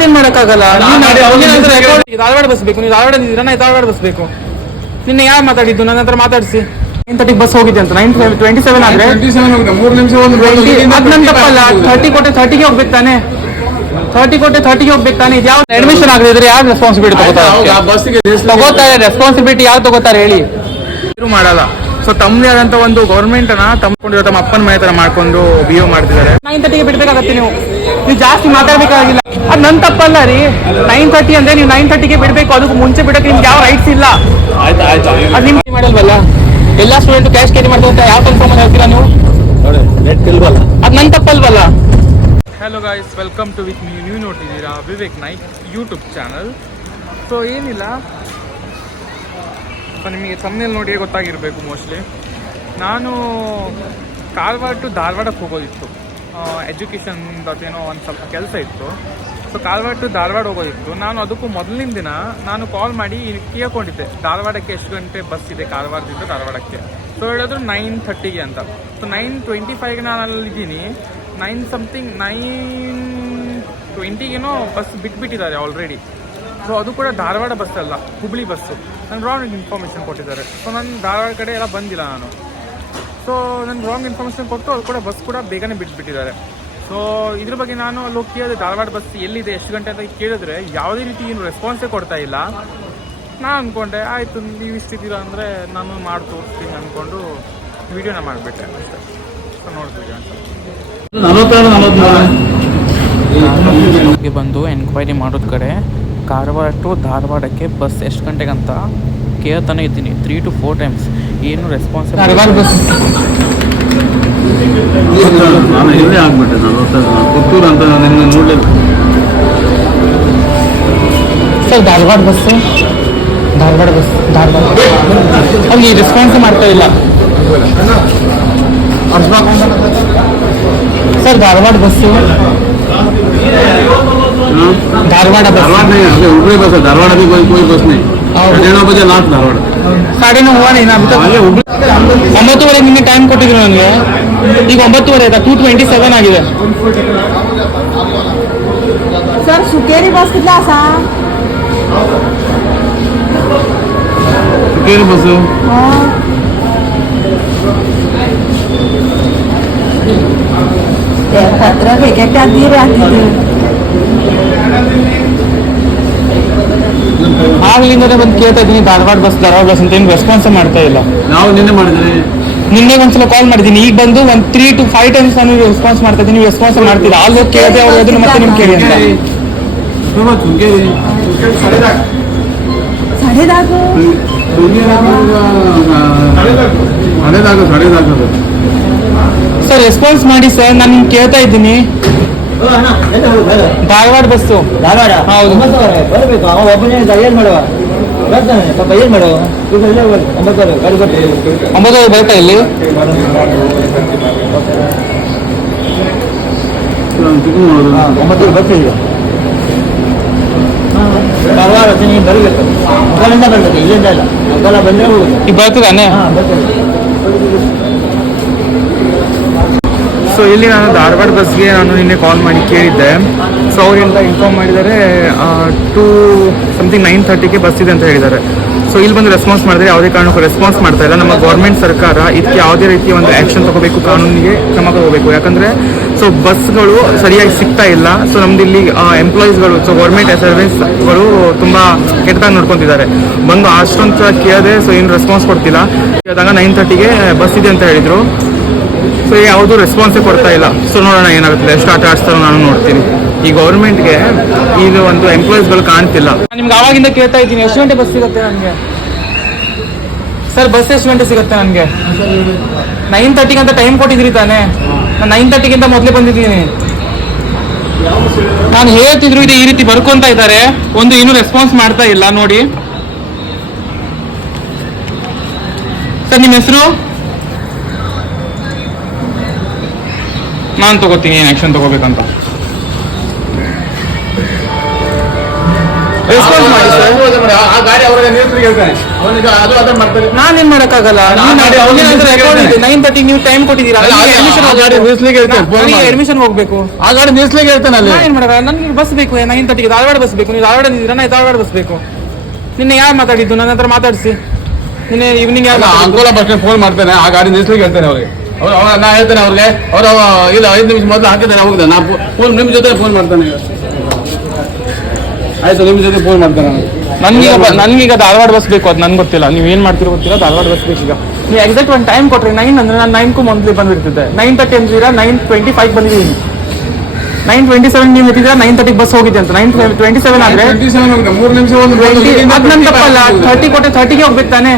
ನಾನೇನ್ ಮಾಡಕ್ಕಾಗಲ್ಲ. ಧಾರವಾಡ ಬಸ್ಬೇಕು, ನೀವು ಧಾರವಾಡ ಇದ್ದೀರಾ, ನಾ ಧಾರವಾಡ ಬಸ್ಬೇಕು. ನಿನ್ನೆ ಯಾರು ಮಾತಾಡಿದ್ದು? ನನ್ನ ಹತ್ರ ಮಾತಾಡಿಸಿ. 9:30 ಬಸ್ ಹೋಗಿದೆ ಅಂತ. 9:27 ಆದ್ರೆ 3 ನಿಮಿಷ ಅದ್ ನನ್ ತಪ್ಪಲ್ಲ. 30 ಕೊಟ್ಟೆ 30ಗೆ ಹೋಗ್ಬೇಕು ತಾನೆ. 30 ಕೊಟ್ಟೆ 30ಗೆ ಹೋಗ್ಬೇಕು ತಾನೆ. ಇದು ಯಾವ ಅಡ್ಮಿಷನ್ ಆಗದಿದ್ರೆ ಯಾರು ರೆಸ್ಪಾನ್ಸಿಬಿಲಿಟಿ ತಗೋತಾರೆ? ರೆಸ್ಪಾನ್ಸಿಬಿಲಿಟಿ ಯಾರು ತಗೋತಾರೆ ಹೇಳಿ? ಯಾರು ಮಾಡಲ್ಲ. ಸೊ ತಮ್ಮದೇ ಆದಂತ ಒಂದು ಗೌರ್ಮೆಂಟ್ ಅನ್ನ ತಮ್ಕೊಂಡಿರೋ ತಮ್ಮ ಅಪ್ಪನ ಮನೆ ತರ ಮಾಡ್ಕೊಂಡು ಬಿಹೇವ್ ಮಾಡ್ತಿದ್ದಾರೆ. 9:30ಗೆ ಬಿಡ್ಬೇಕಾಗತ್ತೆ. ನೀವು ಜಾಸ್ತಿ ಮಾತಾಡ್ಬೇಕಾಗಿಲ್ಲ. ಅದ್ ನನ್ ತಪ್ಪಲ್ಲ ರೀ. 9:30 ಅಂದ್ರೆ ನೀವು 9:30ಗೆ ಬಿಡ್ಬೇಕು. ಅದಕ್ಕೂ ಮುಂಚೆ ಬಿಡಕ್ಕೆ ನಿಮ್ಗೆ ಯಾವ ರೈಟ್ಸ್ ಇಲ್ಲ. ಅದ್ ನಿಮ್ಗೆ ಮಾಡಲ್ವಲ್ಲ. ಎಲ್ಲಾ ಸ್ಟೂಡೆಂಟ್ ಕ್ಯಾಶ್ ಕ್ಯಾರಿ ಮಾಡ್ಕೊಂತ ಯಾವ ಕನ್ಫರ್ಮ್ ಹೇಳ್ತೀರಾ ನೀವು? ಅದ್ ನನ್ ತಪ್ಪಲ್ವಲ್ಲ. Hello guys, welcome to with ನೀವು ನೋಡ್ತಿದ್ದೀರಾ Vivek Naik YouTube channel. So ಏನಿಲ್ಲ, ಸೊ ನಿಮಗೆ ತಮ್ಮನೇಲಿ ನೋಡಿ ಗೊತ್ತಾಗಿರಬೇಕು ಮೋಸ್ಟ್ಲಿ. ನಾನು ಕಾರವಾರ ಟು ಧಾರವಾಡಕ್ಕೆ ಹೋಗೋದಿತ್ತು. ಎಜುಕೇಷನ್ ಅದೇನೋ ಒಂದು ಸ್ವಲ್ಪ ಕೆಲಸ ಇತ್ತು. ಸೊ ಕಾರವಾರ ಟು ಧಾರವಾಡ ಹೋಗೋದಿತ್ತು. ನಾನು ಅದಕ್ಕೂ ಮೊದಲಿನ ದಿನ ನಾನು ಕಾಲ್ ಮಾಡಿ ಕೇಳ್ಕೊಂಡಿದ್ದೆ, ಧಾರವಾಡಕ್ಕೆ ಎಷ್ಟು ಗಂಟೆ ಬಸ್ ಇದೆ ಕಾರವಾರದಿಂದ ಧಾರವಾಡಕ್ಕೆ. ಸೊ ಹೇಳಿದ್ರು 9:30ಗೆ ಅಂತ. ಸೊ 9:25ಗೆ ನಾನು ಅಲ್ಲಿದ್ದೀನಿ. 9:20ಗೇನೋ ಬಸ್ ಬಿಟ್ಬಿಟ್ಟಿದ್ದಾರೆ ಆಲ್ರೆಡಿ. ಸೊ ಅದು ಕೂಡ ಧಾರವಾಡ ಬಸ್ ಅಲ್ಲ, ಹುಬ್ಳಿ ಬಸ್ಸು. ನನಗೆ ರಾಂಗ್ ಇನ್ಫಾರ್ಮೇಷನ್ ಕೊಟ್ಟಿದ್ದಾರೆ. ಸೊ ನಾನು ಧಾರವಾಡ ಕಡೆ ಎಲ್ಲ ಬಂದಿಲ್ಲ ನಾನು. ಸೊ ನನಗೆ ರಾಂಗ್ ಇನ್ಫಾರ್ಮೇಷನ್ ಕೊಟ್ಟು ಅದು ಕೂಡ ಬಸ್ ಕೂಡ ಬೇಗನೆ ಬಿಟ್ಬಿಟ್ಟಿದ್ದಾರೆ. ಸೊ ಇದ್ರ ಬಗ್ಗೆ ನಾನು ಅಲ್ಲಿ ಹೋಗಿ ಕೇಳಿದೆ, ಧಾರವಾಡ ಬಸ್ ಎಲ್ಲಿದೆ ಎಷ್ಟು ಗಂಟೆ ಅಂತ ಕೇಳಿದ್ರೆ ಯಾವುದೇ ರೀತಿ ಏನು ರೆಸ್ಪಾನ್ಸೇ ಕೊಡ್ತಾ ಇಲ್ಲ. ನಾನು ಅಂದ್ಕೊಂಡೆ ಆಯಿತು, ನೀವು ಇಷ್ಟಿದ್ದೀರಾ ಅಂದರೆ ನಾನು ಮಾಡಿ ತೋರಿಸ್ತೀನಿ ಅಂದ್ಕೊಂಡು ವಿಡಿಯೋನ ಮಾಡಿಬಿಟ್ಟೆ ಅಷ್ಟೇ. ಸೊ ನೋಡ್ತೀವಿ ಅಂತ ಬಂದು ಎನ್ಕ್ವೈರಿ ಮಾಡೋದ್ ಕಡೆ ಕಾರವಾರ ಟು ಧಾರವಾಡಕ್ಕೆ ಬಸ್ ಎಷ್ಟು ಗಂಟೆಗೆ ಅಂತ ಕೇಳ್ತಾನೆ ಇದ್ದೀನಿ 3 to 4 ಟೈಮ್ಸ್. ಏನು ರೆಸ್ಪಾನ್ಸ್ ನಾನು ಇಲ್ಲೇ ಆಗ್ಬಿಟ್ಟೆ. ಪುತ್ತೂರು ಅಂತ ನಿನ್ನ ನೋಡಲಿಲ್ಲ ಸರ್. ಧಾರವಾಡ ಬಸ್ಸು ಅಲ್ಲಿ ರೆಸ್ಪಾನ್ಸ್ ಮಾಡ್ತಾ ಇಲ್ಲ ಸರ್. ಧಾರವಾಡ ಬಸ್ಸು धारवाड़ नहीं, हुबली बस है. धारवाड़ अभी कोई बस नहीं. 9:30 बजे लास्ट धारवाड़. 9:30 हुआ नहीं ना अभी तक. 9:30 ನಿನ್ನೆ ಟೈಮ್ ಕೊಟ್ಟಿದ್ರು ನನಗೆ. ಈಗ 9:30 ಆಯ್ತಾ? 2:27 ಆಗಿದೆ सर. सुकेरी बस कितना असा? सुकेरी बस पत्र क्या दी रहती थी. ಆಗ್ಲಿಂದನೇ ಬಂದು ಕೇಳ್ತಾ ಇದ್ದೀನಿ ಧಾರವಾಡ ಬಸ್ ಅಂತ. ಏನು ರೆಸ್ಪಾನ್ಸ್ ಮಾಡ್ತಾ ಇಲ್ಲ. ನಾವು ನಿನ್ನೆ ಮಾಡಿದ್ರಿ, ನಿನ್ನೆ ಒಂದ್ಸಲ ಕಾಲ್ ಮಾಡಿದ್ದೀನಿ. ಈಗ ಬಂದು 1 3 to 5 ಟೈಮ್ಸ್ ನಾನು ರೆಸ್ಪಾನ್ಸ್ ಮಾಡ್ತಾ ಇದ್ದೀನಿ. ನೀವು ರೆಸ್ಪಾನ್ಸ್ ಮಾಡ್ತೀರಾ? ಅಲ್ಲಿ ಹೋಗಿ ಕೇಳಿದೆ, ಅವ್ರು ಹೋದ್ರೆ ಮತ್ತೆ ನಿಮ್ಗೆ ಕೇಳಿ ಅಂತ. ಸರ್ ರೆಸ್ಪಾನ್ಸ್ ಮಾಡಿ ಸರ್, ನಾನು ನಿಮ್ಗೆ ಕೇಳ್ತಾ ಇದ್ದೀನಿ. ಧಾರವಾಡ ಬಸ್ಸು ಹೌದು. 9:00 ಬರ್ತಾ ಇಲ್ಲಿ. ಈಗ ಬರ್ತದಾನೆ. ಸೊ ಇಲ್ಲಿ ನಾನು ಧಾರವಾಡ ಬಸ್ಗೆ ನಾನು ನಿನ್ನೆ ಕಾಲ್ ಮಾಡಿ ಕೇಳಿದ್ದೆ. ಸೊ ಅವರಿಂದ ಇನ್ಫಾರ್ಮ್ ಮಾಡಿದ್ದಾರೆ 9:30ಗೆ ಬಸ್ ಇದೆ ಅಂತ ಹೇಳಿದ್ದಾರೆ. ಸೊ ಇಲ್ಲಿ ಬಂದು ರೆಸ್ಪಾನ್ಸ್ ಮಾಡಿದ್ರೆ ಯಾವುದೇ ಕಾರಣಕ್ಕೂ ರೆಸ್ಪಾನ್ಸ್ ಮಾಡ್ತಾ ಇಲ್ಲ. ನಮ್ಮ ಗೌರ್ಮೆಂಟ್ ಸರ್ಕಾರ ಇದಕ್ಕೆ ಯಾವುದೇ ರೀತಿಯ ಒಂದು ಆ್ಯಕ್ಷನ್ ತಗೋಬೇಕು, ಕಾನೂನಿಗೆ ಕ್ರಮ ತಗೋಬೇಕು. ಯಾಕಂದರೆ ಸೊ ಬಸ್ಗಳು ಸರಿಯಾಗಿ ಸಿಗ್ತಾ ಇಲ್ಲ. ಸೊ ನಮ್ದು ಇಲ್ಲಿ ಎಂಪ್ಲಾಯೀಸ್ಗಳು, ಸೊ ಗೌರ್ಮೆಂಟ್ ಸರ್ವೆಂಟ್ಸ್ಗಳು ತುಂಬ ಕೆಟ್ಟದಾಗಿ ನೋಡ್ಕೊತಿದ್ದಾರೆ. ಬಂದು ಅಷ್ಟೊಂದು ಕೇಳಿದೆ, ಸೊ ಏನು ರೆಸ್ಪಾನ್ಸ್ ಕೊಡ್ತಿಲ್ಲ. ಕೇಳಿದಾಗ 9:30ಗೆ ಬಸ್ ಇದೆ ಅಂತ ಹೇಳಿದರು. ಸೊ ಯಾವುದೂ ರೆಸ್ಪಾನ್ಸೇ ಕೊಡ್ತಾ ಇಲ್ಲ. ಸೊ ನೋಡೋಣ ಏನಾಗುತ್ತೆ, ಎಷ್ಟು ಆಟ ಆಡಿಸ್ತಾರೋ ನಾನು ನೋಡ್ತೀನಿ. ಈ ಗೌರ್ಮೆಂಟ್ಗೆ ಇದು ಒಂದು ಎಂಪ್ಲಾಯೀಸ್ಗಳು ಕಾಣ್ತಿಲ್ಲ. ನಿಮ್ಗೆ ಆವಾಗಿಂದ ಕೇಳ್ತಾ ಇದ್ದೀನಿ, ಎಷ್ಟು ಗಂಟೆ ಬಸ್ ಸಿಗುತ್ತೆ ನನಗೆ ಸರ್? ಬಸ್ ಎಷ್ಟು ಗಂಟೆ ಸಿಗುತ್ತೆ ನನಗೆ? 9:30 ಅಂತ ಟೈಮ್ ಕೊಟ್ಟಿದ್ರಿ ತಾನೇ? ನಾನು 9:30ಗಿಂತ ಮೊದಲೇ ಬಂದಿದ್ದೀನಿ. ನಾನು ಹೇಳ್ತಿದ್ರು ಇದೆ ಈ ರೀತಿ ಬರ್ಕೊಂತ ಇದ್ದಾರೆ. ಒಂದು ಇನ್ನೂ ರೆಸ್ಪಾನ್ಸ್ ಮಾಡ್ತಾ ಇಲ್ಲ ನೋಡಿ ಸರ್. ನಿಮ್ಮ ಹೆಸರು? ನಾನು ತಗೋತೀನಿ ಏನು ಆ್ಯಕ್ಷನ್ ತಗೋಬೇಕಂತ. ರೆಸ್ಪಾನ್ಸ್ ಮಾಡಿ ಸರ್. ಆ ಗಾಡಿ ಅವರಿಗೆ ನಿಲ್ಲಿಸ್ಲಿಕ್ಕೆ ಹೇಳ್ತಾನೆ ಅವನಿಗೆ ಅದು ಮಾಡ್ತಾರೆ. ನಾನೇನ್ ಮಾಡಕ್ಕಾಗಲ್ಲ. ನೈನ್ 30 ನೀವು ಟೈಮ್ ಕೊಟ್ಟಿದ್ದೀರಾ. ಅಡ್ಮಿಷನ್ ಹೋಗ್ಬೇಕು. ಆ ಗಾಡಿ ನಿಲ್ಲಿಸ್ಲಿಕ್ಕೆ ಹೇಳ್ತಾನೆ ಅಲ್ಲಿ. ಏನ್ ಮಾಡಕ್ಕಾಗಲ್ಲ. ನನ್ಗೆ ಬಸ್ ಬೇಕು 9:30 ಧಾರವಾಡ ಬಸ್ ಬೇಕು. ನೀವು ಧಾರವಾಡ ಇದ್ದೀರಾ, ನಾ ಧಾರವಾಡ ಬಸ್ ಬೇಕು. ನಿನ್ನೆ ಯಾರು ಮಾತಾಡಿದ್ದು ನನ್ನ ಹತ್ರ ಮಾತಾಡಿಸಿ. ನಿನ್ನೆ evening Ankola bus stand phone ಮಾಡ್ತೇನೆ, ಆ ಗಾಡಿ ನಿಲ್ಲಿಸ್ಲಿಕ್ಕೆ ಹೇಳ್ತೇನೆ ಅವ್ರಿಗೆ. ನಾ ಹೇಳ್ತೇನೆ ಅವ್ರಿಗೆ, ಅವ್ರು ಇಲ್ಲ 5 ನಿಮಿಷ ಮೊದಲು ಹಾಕಿದ್ದೇನೆ ಹೋಗಿದೆ. ನಾ ಫೋನ್ ನಿಮ್ಮ ಜೊತೆ ಫೋನ್ ಮಾಡ್ತೇನೆ ಈಗ. ಆಯ್ತು, ನಿಮ್ಮ ಜೊತೆ ಫೋನ್ ಮಾಡ್ತೇನೆ. ನನ್ಗೀಗ ಧಾರವಾಡ ಬಸ್ ಬೇಕು. ಅದು ನನ್ಗೆ ಗೊತ್ತಿಲ್ಲ, ನೀವು ಏನ್ ಮಾಡ್ತಿರೋ ಗೊತ್ತಿಲ್ಲ. ಧಾರವಾಡ ಬಸ್ ಬೇಕು ಈಗ. ನೀವು ಎಕ್ಸಾಕ್ಟ್ ಒಂದು ಟೈಮ್ ಕೊಟ್ರಿ 9 ಅಂದ್ರೆ ನಾನು 9ಕ್ಕೂ ಮೊದಲು ಬಂದಿರ್ತಿದ್ದೆ. 9:30 ಅಂತೀರಾ, 9:25 ಬಂದಿದ್ದೀನಿ. 9:27 ನೀವು ಎತ್ತಿದ್ರೆ 9:30 ಬಸ್ ಹೋಗಿದೆ ಅಂತ. 9:27 ಆದ್ರೆ 3 ನಿಮಿಷ ಅದ್ ನನ್ ತಪ್ಪಲ್ಲ. 30 ಕೊಟ್ಟೆ 30ಗೆ ಹೋಗ್ಬೇಕು ತಾನೆ.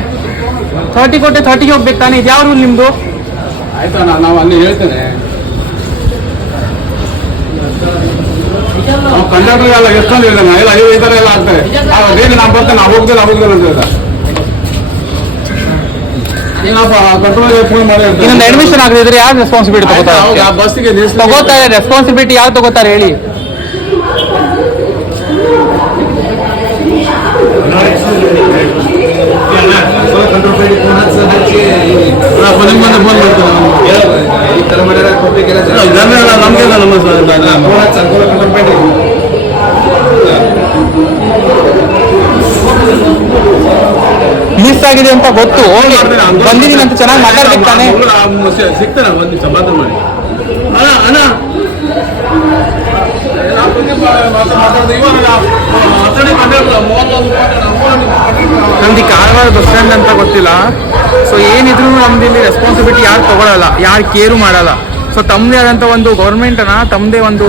30 ಕೊಟ್ಟೆ 30ಗೆ ಹೋಗ್ಬೇಕು ತಾನೆ. ಇದು ಯಾವ ರೂಲ್ ನಿಮ್ದು? ಆಯ್ತಾ, ನಾವು ಅಲ್ಲಿ ಹೇಳ್ತೇನೆ. ನಾವು ಕಂಡಕ್ಟರ್ ಎಲ್ಲ ಎಷ್ಟೊಂದು ಹೇಳ್ತೇನೆ, ಎಲ್ಲ ಈ ಥರ ಎಲ್ಲ ಆಗ್ತದೆ. ಬೇಗ ನಾವು ಬರ್ತೇನೆ, ನಾವು ಹೋಗ್ತೇನೆ ಅಂತ ಹೇಳ್ತಾರೆ. ಕಂಟ್ರೋಲ್ ಫೋನ್ ಮಾಡಿ ಇನ್ನೊಂದು ಅಡ್ಮಿಷನ್ ಆಗದಿದ್ರೆ ಯಾರು ರೆಸ್ಪಾನ್ಸಿಬಿಲಿಟಿ ತಗೋತಾರೆ? ಬಸ್ಸಿಗೆ ತಗೋತಾರೆ. ರೆಸ್ಪಾನ್ಸಿಬಿಲಿಟಿ ಯಾರು ತಗೋತಾರೆ ಹೇಳಿ? ಫೋನ್ ನಮ್ಗೆಲ್ಲ ನಮ್ಮ ಮಿಸ್ ಆಗಿದೆ ಅಂತ ಗೊತ್ತು. ಬಂದಿದ್ದೀನಿ ಅಂತ ಚೆನ್ನಾಗಿ ಮಾತಾಡ್ಬೇಕು ತಾನೆ. ಸಿಗ್ತಾನೆ ಒಂದು ನಿಮಿಷ ಮಾತು ಮಾಡಿ. ಅಣ್ಣ ನಮ್ದು ಕಾರವಾರ ಬಸ್ ಸ್ಟ್ಯಾಂಡ್ ಅಂತ ಗೊತ್ತಿಲ್ಲ. ಸೊ ಏನಿದ್ರು ನಮ್ದು ಇಲ್ಲಿ ರೆಸ್ಪಾನ್ಸಿಬಿಲಿಟಿ ಯಾರು ತಗೊಳಲ್ಲ, ಯಾರು ಕೇರು ಮಾಡಲ್ಲ. ಸೊ ತಮ್ಮದೇ ಆದಂಥ ಒಂದು ಗೌರ್ಮೆಂಟನ್ನ ತಮ್ಮದೇ ಒಂದು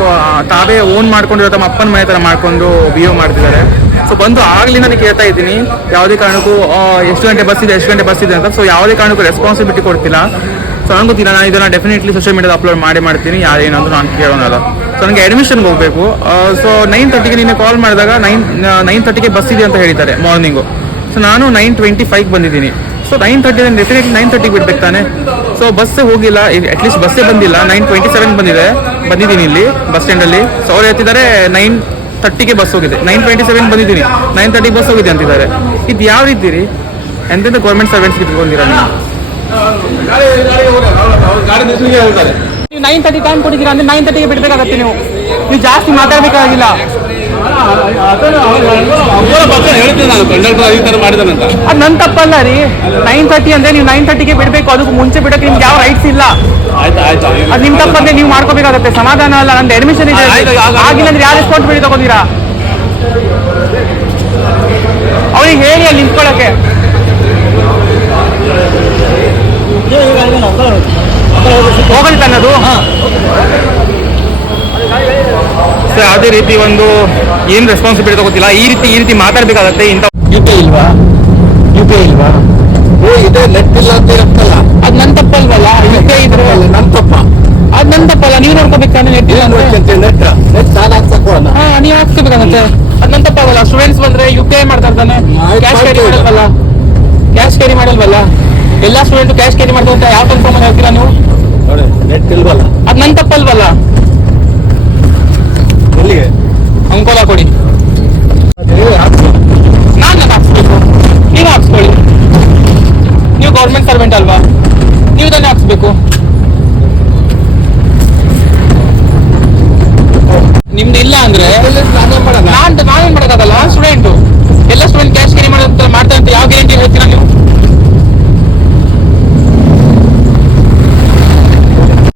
ತಾವೇ ಓನ್ ಮಾಡ್ಕೊಂಡಿರೋ ತಮ್ಮ ಅಪ್ಪನ ಮನೆ ಥರ ಮಾಡ್ಕೊಂಡು ಬಿಹೇವ್ ಮಾಡ್ತಿದ್ದಾರೆ. ಸೊ ಬಂದು ಆಗಲಿ ನಾನು ಕೇಳ್ತಾ ಇದ್ದೀನಿ, ಯಾವುದೇ ಕಾರಣಕ್ಕೂ ಎಷ್ಟು ಗಂಟೆ ಬಸ್ ಇದೆ, ಎಷ್ಟು ಗಂಟೆ ಬಸ್ ಇದೆ ಅಂತ. ಸೊ ಯಾವುದೇ ಕಾರಣಕ್ಕೂ ರೆಸ್ಪಾನ್ಸಿಬಿಲಿಟಿ ಕೊಡ್ತಿಲ್ಲ. ಸೊ ನನಗೆ ಗೊತ್ತಿಲ್ಲ, ನಾನು ಇದನ್ನು ಡೆಫಿನೆಟ್ಲಿ ಸೋಷಿಯಲ್ ಮೀಡಿಯಾದ ಅಪ್ಲೋಡ್ ಮಾಡ್ತೀನಿ. ಯಾರೇನಂದ್ರೂ ನಾನು ಕೇಳೋಣಲ್ಲ. ಸೊ ನನಗೆ ಅಡ್ಮಿಷನ್ಗೆ ಹೋಗಬೇಕು. ಸೊ 9:30ಗೆ ನಿನ್ನೆ ಕಾಲ್ ಮಾಡಿದಾಗ 9:30ಗೆ ಬಸ್ ಇದೆ ಅಂತ ಹೇಳಿದ್ದಾರೆ ಮಾರ್ನಿಂಗು. ಸೊ ನಾನು 9:25 ಬಂದಿದ್ದೀನಿ. ಸೊ 9:30 ಡೆಫಿನೆಟ್ಲಿ 9:30 ಬಿಡ್ಬೇಕು ತಾನೆ. ಸೊ ಬಸ್ಸೇ ಹೋಗಿಲ್ಲ, ಅಟ್ಲೀಸ್ಟ್ ಬಸ್ಸೇ ಬಂದಿಲ್ಲ. 9:27 ಬಂದಿದ್ದೀನಿ ಇಲ್ಲಿ ಬಸ್ ಸ್ಟ್ಯಾಂಡಲ್ಲಿ. ಸೊ ಅವ್ರು ಹೇಳ್ತಿದ್ದಾರೆ 9:30ಗೆ ಬಸ್ ಹೋಗಿದೆ. 9:27 ಬಂದಿದ್ದೀನಿ, 9:30 ಬಸ್ ಹೋಗಿದೆ ಅಂತಿದ್ದಾರೆ. ಇದು ಯಾವ ರೀತಿ ರೀ? ಎಂತೆಂಥ ಗೌರ್ಮೆಂಟ್ ಸರ್ವೆಂಟ್ಸ್ ಇಟ್ಕೊಂಡಿರ ನೀವು? ಗಾಡಿ ನಿಲ್ಲಿಸ್ಲಿಕ್ಕೆ ಹೇಳ್ತಾರೆ. ನೀವು 9:30 ಟೈಮ್ ಕೊಟ್ಟಿದ್ದೀರಾ ಅಂದ್ರೆ 9:30ಗೆ ಬಿಡಬೇಕಾಗತ್ತೆ. ನೀವು ಜಾಸ್ತಿ ಮಾತಾಡಬೇಕಾಗಿಲ್ಲ. ಹೇಳ್ತೀನಿ ನಾನು, ಕಂಡಕ್ಟರ್ ಈ ಥರ ಮಾಡಿದಾನಂತ. ಅದು ನನ್ನ ತಪ್ಪಲ್ಲ ರೀ. 9:30 ಅಂದ್ರೆ ನೀವು 9:30ಗೆ ಬಿಡಬೇಕು. ಅದಕ್ಕೆ ಮುಂಚೆ ಬಿಡಕ್ಕೆ ನಿಮ್ಗೆ ಯಾವ ರೈಟ್ಸ್ ಇಲ್ಲ. ಆಯ್ತು ಅದು ನಿಮ್ಮ ತಪ್ಪಂದ್ರೆ ನೀವು ಮಾಡ್ಕೋಬೇಕಾಗತ್ತೆ. ಸಮಾಧಾನ ಅಲ್ಲ. ನಂದು ಅಡ್ಮಿಷನ್ ಇದೆ. ಆಗಿಲ್ಲ ಅಂದ್ರೆ ಯಾವ ರೆಸ್ಪಾನ್ಸಿಬಿಲಿಟಿ ತಗೊಂಡಿರಾ? ಅವ್ರಿಗೆ ಹೇಳಿ ಅಲ್ಲಿ ನಿಂತ್ಕೊಳ್ಳೋಕೆ. ಹೋಗಲಿ ಅನ್ನೋದು. ಸೊ ಯಾವುದೇ ರೀತಿ ಒಂದು ಏನು ರೆಸ್ಪಾನ್ಸಿಬಿಲಿಟಿ ತಗೋತಿಲ್ಲ. ಈ ರೀತಿ ಮಾತಾಡ್ಬೇಕಾಗತ್ತೆ. ಇಂಥ ಯು ಪಿ ಇಲ್ವಾ? ಇದೆ ನೆಟ್ ಇಲ್ಲ ಅಂತ ಇರುತ್ತಲ್ಲ, ಅದು ನನ್ನ ತಪ್ಪಲ್ವಲ್ಲ. ಇಲ್ಲೇ ಇದ್ರೆ ನನ್ನ ತಪ್ಪ. ಅದು ನನ್ನ ತಪ್ಪಲ್ಲ. ನೀವು ನೋಡ್ಕೋಬೇಕು ತಾನೆ. ನೆಟ್ ಇಲ್ಲ ಅಂದ್ರೆ ನೆಟ್ ಸಾಲ ಹಾಕ್ಸೋಣ. ನೀವು ಹಾಕ್ಸ್ಕೋಬೇಕಾಗತ್ತೆ. ಅದು ನನ್ನ ತಪ್ಪಾಗಲ್ಲ. ಸ್ಟೂಡೆಂಟ್ಸ್ ಬಂದ್ರೆ UPI ಮಾಡ್ತಾ ಇರ್ತಾನೆ. ಕ್ಯಾಶ್ ಕ್ಯಾರಿ ಮಾಡಲ್ವಲ್ಲ. ಎಲ್ಲ ಸ್ಟೂಡೆಂಟ್ ಕ್ಯಾಶ್ ಕ್ಯಾರಿ ಮಾಡ್ತಾ ಅಂತ ಯಾವ ಕನ್ಫರ್ಮ್ ಹೇಳ್ತೀರಾ ನೀವು? ನೆಟ್ ಇಲ್ವಲ್ಲ, ಅದು ನನ್ನ ತಪ್ಪಲ್ವಲ್ಲ. ಎಲ್ಲಿಗೆ ಅಂಕೋಲ ಕೊಡಿ. ನಾನು ಹಾಕ್ಸ್ಬೇಕು, ನೀವು ಹಾಕ್ಸ್ಕೊಳ್ಳಿ. ನೀವು ಗೌರ್ಮೆಂಟ್ ಸರ್ವೆಂಟ್ ಅಲ್ವಾ? ನೀವು ತಾನೇ ಹಾಕ್ಸ್ಬೇಕು. ನಿಮ್ದು ಇಲ್ಲ ಅಂದ್ರೆ ನಾವೇನ್ ಮಾಡೋಕ್ಕಾಗಲ್ಲ. ಸ್ಟೂಡೆಂಟು ಎಲ್ಲ ಸ್ಟೂಡೆಂಟ್ ಕ್ಯಾಶ್ ಕ್ಯಾರಿ ಮಾಡ್ತಾ ಅಂತ ಯಾವ ಗ್ಯಾರಂಟಿ ಹೇಳ್ತೀರಾ ನೀವು?